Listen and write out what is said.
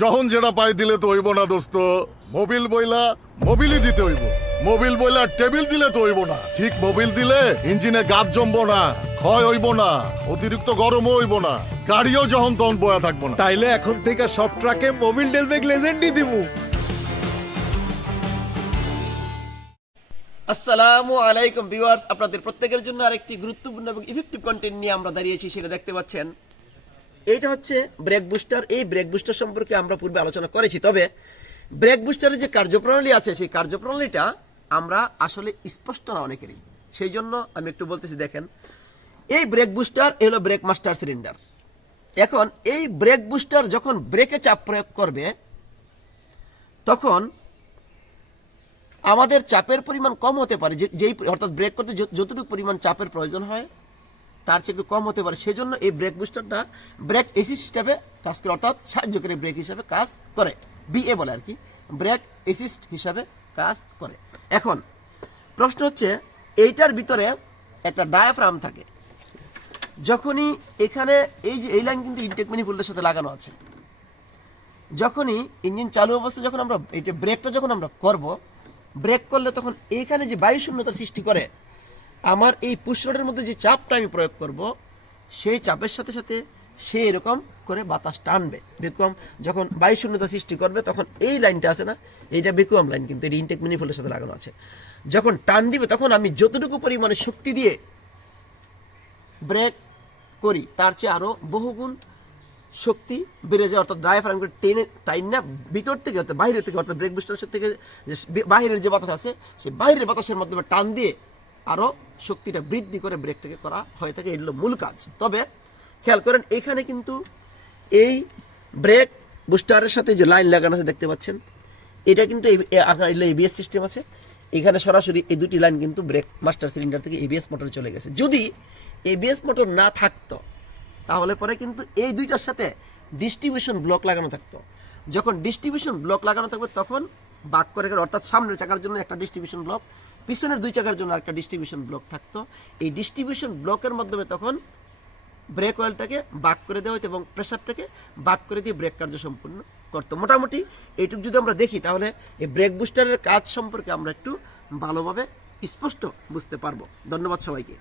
যখন যেটা পাই দিলে তো হইব না দোস্ত। মোবিল বইলা মোবিলই দিতে হইব। মোবিল বইলা টেবিল দিলে তো হইব না। ঠিক মোবিল দিলে ইঞ্জিনে গাছ জমবো না, ক্ষয় হইব না, অতিরিক্ত গরমও হইব না, গাড়িও যখন তখন বয়া থাকবো না। তাইলে এখন থেকে সব ট্রাকে মোবিল ডেলবেগ লেজেন্ডই দিমু। আসসালামু আলাইকুম ভিউয়ার্স, আপনাদের প্রত্যেকের জন্য আরেকটি গুরুত্বপূর্ণ এবং ইফেক্টিভ কন্টেন্ট নিয়ে আমরা দাঁড়িয়েছি, সেটা দেখতে পাচ্ছেন। এইটা হচ্ছে ব্রেক বুস্টার। এই ব্রেক বুস্টার সম্পর্কে আমরা পূর্বে আলোচনা করেছি, তবে ব্রেক বুস্টারের যে কার্যপ্রণালী আছে সেই কার্যপ্রণালীটা আমরা আসলে স্পষ্ট না অনেকেরই। সেই জন্য আমি একটু বলতেছি, দেখেন এই ব্রেক বুস্টার হলো ব্রেক মাস্টার সিলিন্ডার। এখন এই ব্রেক বুস্টার যখন ব্রেকে চাপ প্রয়োগ করবে তখন আমাদের চাপের পরিমাণ কম হতে পারে, যেই অর্থাৎ ব্রেক করতে যতটুকু পরিমাণ চাপের প্রয়োজন হয় তার চেয়ে একটু কম হতে পারে। সেজন্য এই ব্রেক বুস্টারটা ব্রেক অ্যাসিস্ট হিসাবে কাজ করে, অর্থাৎ সাহায্যকারী ব্রেক হিসাবে কাজ করে, বিএ বলে আর কি, ব্রেক অ্যাসিস্ট হিসাবে কাজ করে। এখন প্রশ্ন হচ্ছে, এইটার ভিতরে একটা ডায়াফ্রাম থাকে। যখনই এখানে এই লাইন কিন্তু ইনটেক ম্যানিফোল্ডের সাথে লাগানো আছে, যখনই ইঞ্জিন চালু অবস্থায় যখন আমরা এটা ব্রেকটা যখন আমরা করব, ব্রেক করলে তখন এইখানে যে বায়ু শূন্যতার সৃষ্টি করে, আমার এই পুশ রডের মধ্যে যে চাপটা আমি প্রয়োগ করব সেই চাপের সাথে সাথে সে এরকম করে বাতাস টানবে। ভ্যাকুয়াম যখন বায়ু শূন্যতা সৃষ্টি করবে তখন এই লাইনটা আছে না, এইটা ভ্যাকুয়াম লাইন, কিন্তু এটা ইনটেক ম্যানিফোল্ডের সাথে লাগানো আছে। যখন টান দিবে তখন আমি যতটুকু পরিমাণে শক্তি দিয়ে ব্রেক করি তার চেয়ে আরও বহুগুণ শক্তি বেড়ে যায়, অর্থাৎ ডায়াফ্রামকে টেনে টাইনা ভিতর থেকে অর্থাৎ বাইরের থেকে, অর্থাৎ ব্রেক বুস্টারের থেকে যে বাইরের যে বাতাস আছে সেই বাইরের বাতাসের মাধ্যমে টান দিয়ে আরও শক্তিটা বৃদ্ধি করে ব্রেকটাকে করা হয়ে থাকে। এগুলো মূল কাজ। তবে খেয়াল করেন, এখানে কিন্তু এই ব্রেক বুস্টারের সাথে যে লাইন লাগানো আছে দেখতে পাচ্ছেন, এটা কিন্তু এবিএস সিস্টেম আছে। এখানে সরাসরি এই দুটি লাইন কিন্তু ব্রেক মাস্টার সিলিন্ডার থেকে এবিএস মোটরে চলে গেছে। যদি এবিএস মোটর না থাকতো তাহলে পরে কিন্তু এই দুইটার সাথে ডিস্ট্রিবিউশন ব্লক লাগানো থাকতো। যখন ডিস্ট্রিবিউশন ব্লক লাগানো থাকবে তখন বাক করে, অর্থাৎ সামনের চাকার জন্য একটা ডিস্ট্রিবিউশন ব্লক, পিছনের দুই চাকার জন্য একটা ডিস্ট্রিবিউশন ব্লক থাকতো। এই ডিস্ট্রিবিউশন ব্লকের মাধ্যমে তখন ব্রেক অয়েলটাকে বাক করে দেওয়া হতো এবং প্রেসারটাকে বাক করে দিয়ে ব্রেক কার্য সম্পূর্ণ করতো। মোটামুটি এইটুকু যদি আমরা দেখি তাহলে এই ব্রেক বুস্টারের কাজ সম্পর্কে আমরা একটু ভালোভাবে স্পষ্ট বুঝতে পারবো। ধন্যবাদ সবাইকে।